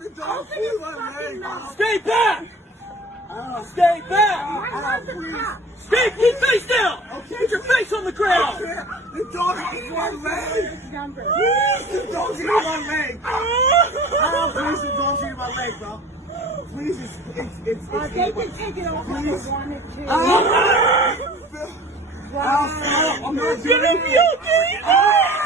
The dog pulled my leg, bro. Stay back! Stay back! Stay, keep face down! Put your face on the ground! The dog ate my leg! Please, the dog's eating my leg! Please, the dog's eating my leg, bro. Please, it's They can take it off if they wanted to. I'm not doing You're gonna it. be okay!